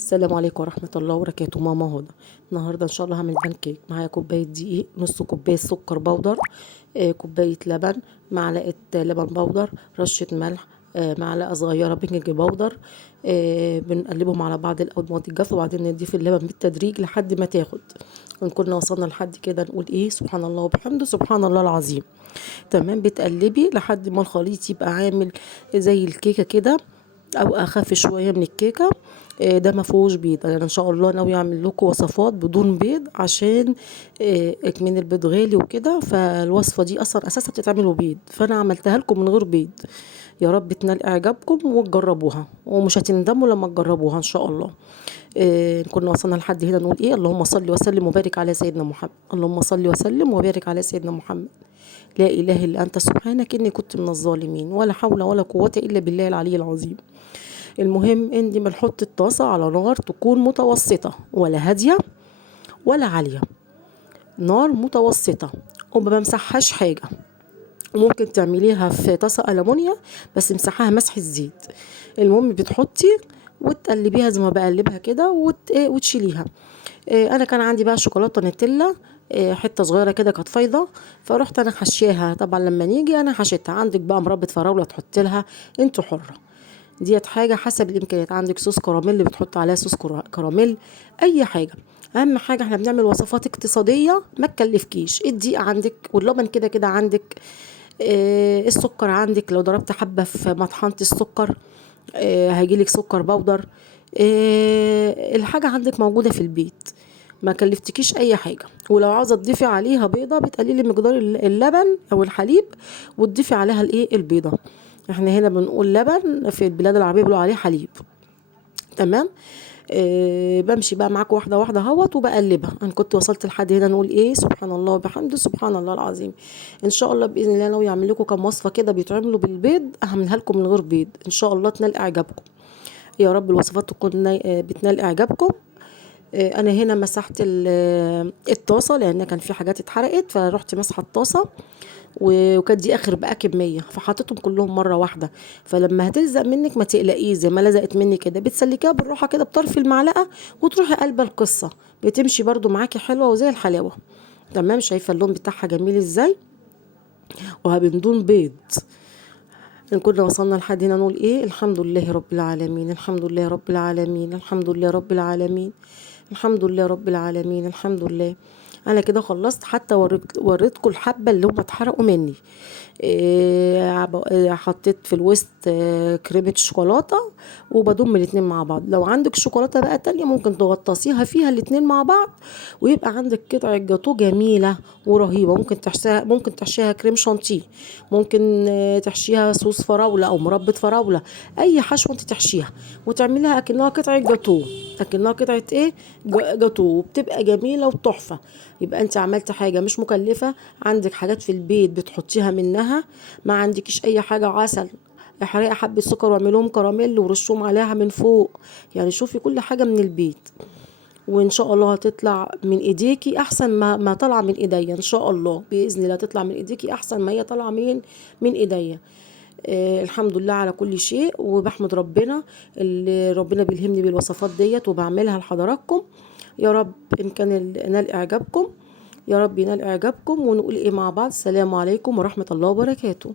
السلام عليكم ورحمة الله وبركاته. ماما هدى. النهاردة ان شاء الله هعمل بان كيك. معايا كوباية دقيق، نص كوباية سكر بودر، كوباية لبن، معلقة لبن بودر، رشة ملح، معلقة صغيرة بيكنج بودر. بنقلبهم على بعض الأول ما تتجف، وبعدين نضيف اللبن بالتدريج لحد ما تاخد. كنا وصلنا لحد كده نقول ايه سبحان الله وبحمده سبحان الله العظيم. تمام. بتقلبي لحد ما الخليط يبقى عامل زي الكيكة كده او اخف شويه من الكيكه. ده ما فيهوش بيض. انا ان شاء الله ناوي اعمل لكم وصفات بدون بيض، عشان من البيض غالي وكده، فالوصفه دي اصلا اساسا بتتعمل ببيض، فانا عملتها لكم من غير بيض. يا رب تنال اعجابكم وتجربوها، ومش هتندموا لما تجربوها ان شاء الله. كنا وصلنا لحد هنا نقول ايه اللهم صل وسلم وبارك على سيدنا محمد. اللهم صل وسلم وبارك على سيدنا محمد. لا اله الا انت سبحانك اني كنت من الظالمين، ولا حول ولا قوه الا بالله العلي العظيم. المهم اني بنحط الطاسه على نار تكون متوسطه، ولا هاديه ولا عاليه، نار متوسطه، وما بمسحهاش حاجه. وممكن تعمليها في طاسه ألمونيا بس مسحها مسح الزيت. المهم بتحطي وتقلبيها زي ما بقلبها كده وتشيليها. انا كان عندي بقى شوكولاته نتيلا، حته صغيره كده كانت فايضه، فروحت انا حشيها. طبعا لما نيجي انا حشيتها. عندك بقى مربى فراوله تحط لها، انتوا حره. ديت حاجه حسب الامكانيات. عندك صوص كراميل بتحط عليها صوص كراميل، اي حاجه. اهم حاجه احنا بنعمل وصفات اقتصاديه ما تكلفكيش. الدقيق عندك واللبن كده كده عندك. السكر عندك، لو ضربت حبه في مطحنه السكر هيجيلك سكر بودر. الحاجه عندك موجوده في البيت، ما كلفتكيش اي حاجه. ولو عاوزه تضيفي عليها بيضه بتقللي مقدار اللبن او الحليب وتضيفي عليها الايه البيضه. احنا هنا بنقول لبن، في البلاد العربيه بيقولوا عليه حليب. تمام. بمشي بقى معاكم واحده واحده اهوت وبقلبها. انا كنت وصلت لحد هنا نقول ايه سبحان الله وبحمده سبحان الله العظيم. ان شاء الله باذن الله ناوي اعمل لكم كام وصفه كده بيتعملوا بالبيض، هعملها لكم من غير بيض ان شاء الله تنال اعجابكم. يا رب الوصفات تكون بتنال اعجابكم. انا هنا مسحت الطاسه لان كان في حاجات اتحرقت، فرحت مسحه الطاسه. وكانت دي اخر بقى كميه، فحطيتهم كلهم مره واحده. فلما هتلزق منك ما تقلقيش زي ما لزقت مني كده، بتسلكيها بالراحه كده بطرف المعلقه وتروحي قلبه القصه، بتمشي برضو معاكي حلوه وزي الحلاوه. تمام. شايفه اللون بتاعها جميل ازاي، وبندون بيض. إن كنا وصلنا لحد هنا نقول ايه الحمد لله رب العالمين، الحمد لله رب العالمين، الحمد لله رب العالمين، الحمد لله رب العالمين، الحمد لله. انا كده خلصت، حتى وريتكم الحبه اللي هم اتحرقوا مني. حطيت في الوسط كريمه شوكولاته، وبضم الاتنين مع بعض. لو عندك شوكولاته بقى تانية ممكن تغطسيها فيها الاتنين مع بعض، ويبقى عندك قطعه جاتو جميله ورهيبه. ممكن تحشيها كريم شانتيه، ممكن تحشيها صوص فراوله او مربى فراوله، اي حشوه انت تحشيها وتعمليها اكنها قطعه جاتو، اكنها قطعه ايه جاتو، وبتبقى جميله وتحفه. يبقى انت عملت حاجه مش مكلفه. عندك حاجات في البيت بتحطيها منها، ما عندكش اي حاجه. عسل، احرقي حبه سكر واعملهم كراميل ورشهم عليها من فوق. يعني شوفي كل حاجه من البيت، وان شاء الله هتطلع من ايديكي احسن ما طالعه من ايديا. ان شاء الله باذن الله تطلع من ايديكي احسن ما هي طالعه من ايديا. الحمد لله على كل شيء، وبحمد ربنا اللي ربنا بيلهمني بالوصفات ديت وبعملها لحضراتكم. يا رب ان كان نال اعجابكم، يا رب ينال اعجابكم. ونقول ايه مع بعض السلام عليكم ورحمة الله وبركاته.